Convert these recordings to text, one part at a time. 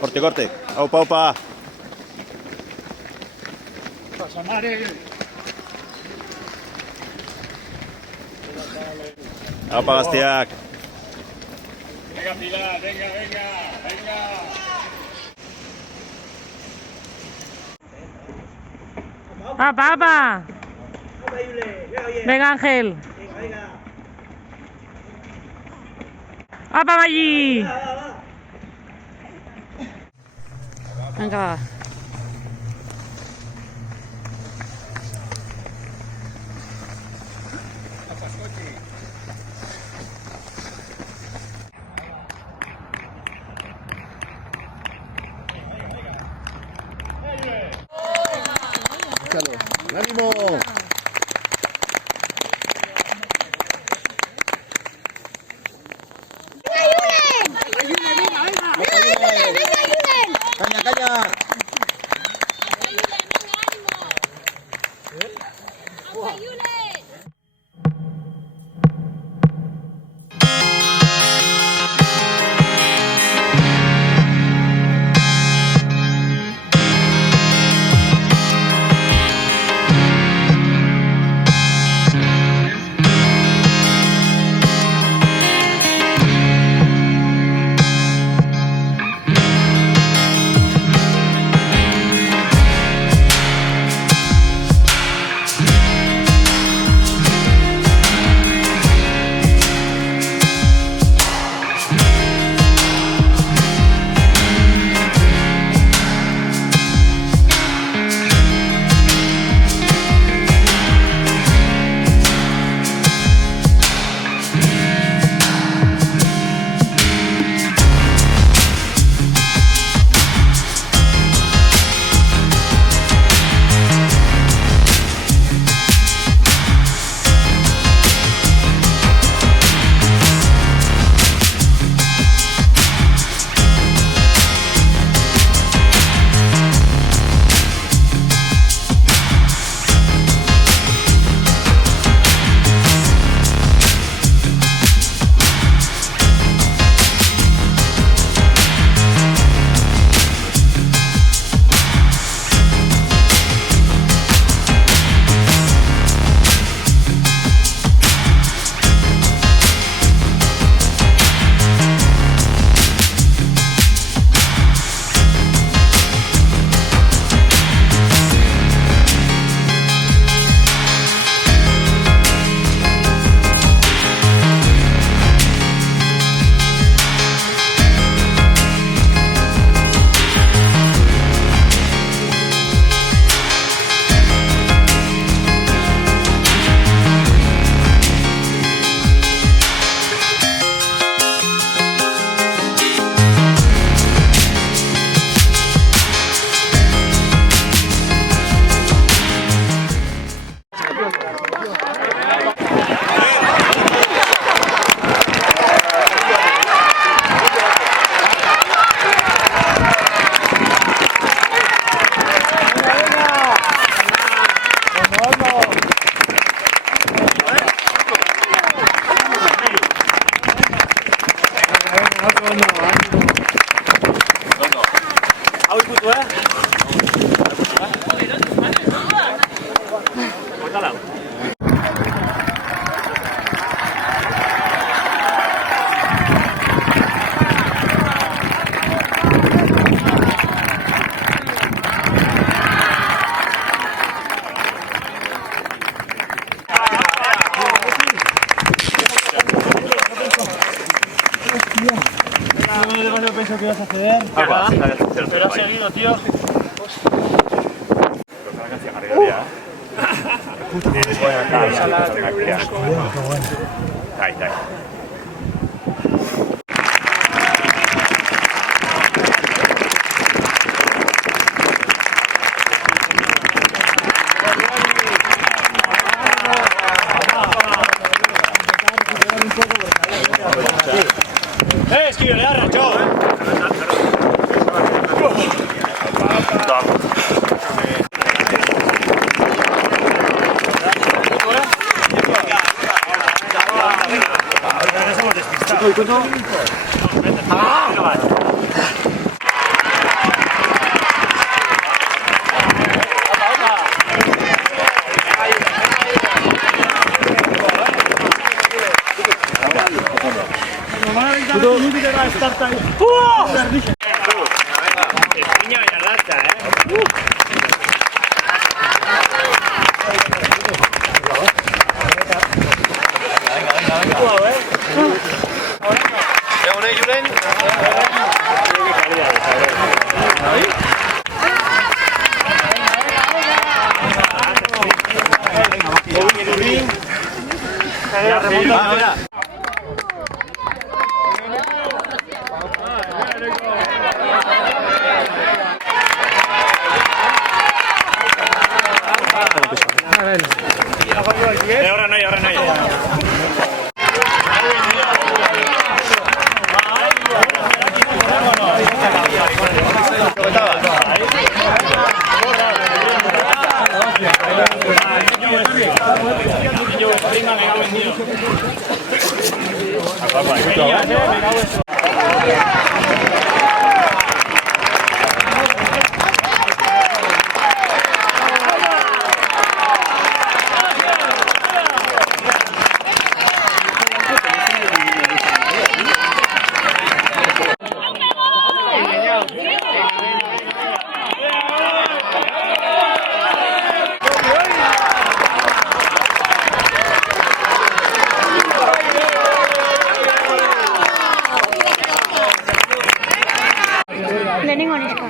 Corte, corte. Aupa, aupa. Aupa, gazteak. Venga, Pilar, venga, venga, venga. ¡Apa, apa! Venga, Ángel. ¡Apa, Maggi! Venga, va. ¡Ánimo! ¡Caña, caña! No pensé que ibas a ceder. Pero has seguido, tío. Ahí, ahí. Es que yo le arrachó, Niña baina latza, Ahora no hay. Lehenengo neska.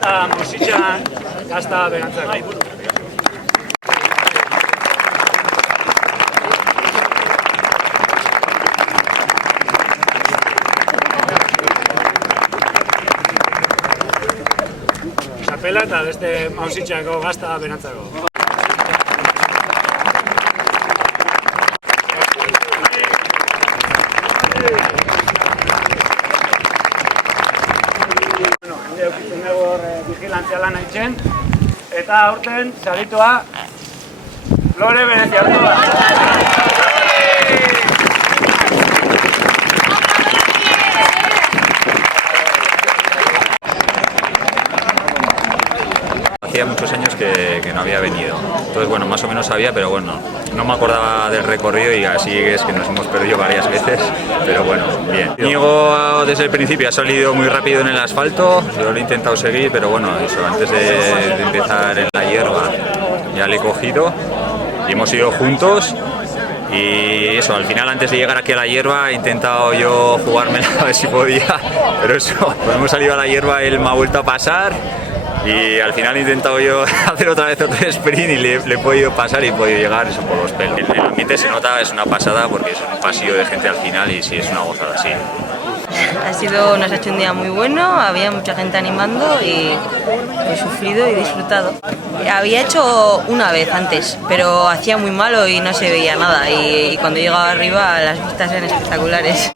Eta musitxan gazta berantzako. Txapela eta beste musitxako gazta berantzako. Jende eukitzen dugu vigilantzia lan haitzen, eta aurten saritua Lore Bereziartua. Hacía muchos años que no había venido, entonces bueno, más o menos sabía, pero bueno, no me acordaba del recorrido y así es que nos hemos perdido varias veces, pero bueno, bien. Íñigo desde el principio ha salido muy rápido en el asfalto, yo lo he intentado seguir, pero bueno, eso, antes de empezar en la hierba ya le he cogido y hemos ido juntos. Y eso, al final antes de llegar aquí a la hierba he intentado yo jugármela a ver si podía, pero eso, cuando hemos salido a la hierba él me ha vuelto a pasar y al final he intentado yo hacer otra vez otro sprint y le he podido pasar y he podido llegar eso por los pelos. El ambiente se nota, es una pasada porque es un pasillo de gente al final y sí, es una gozada, sí. Nos ha hecho un día muy bueno, había mucha gente animando y he sufrido y disfrutado. Había hecho una vez antes, pero hacía muy malo y no se veía nada y cuando llegaba arriba las vistas eran espectaculares.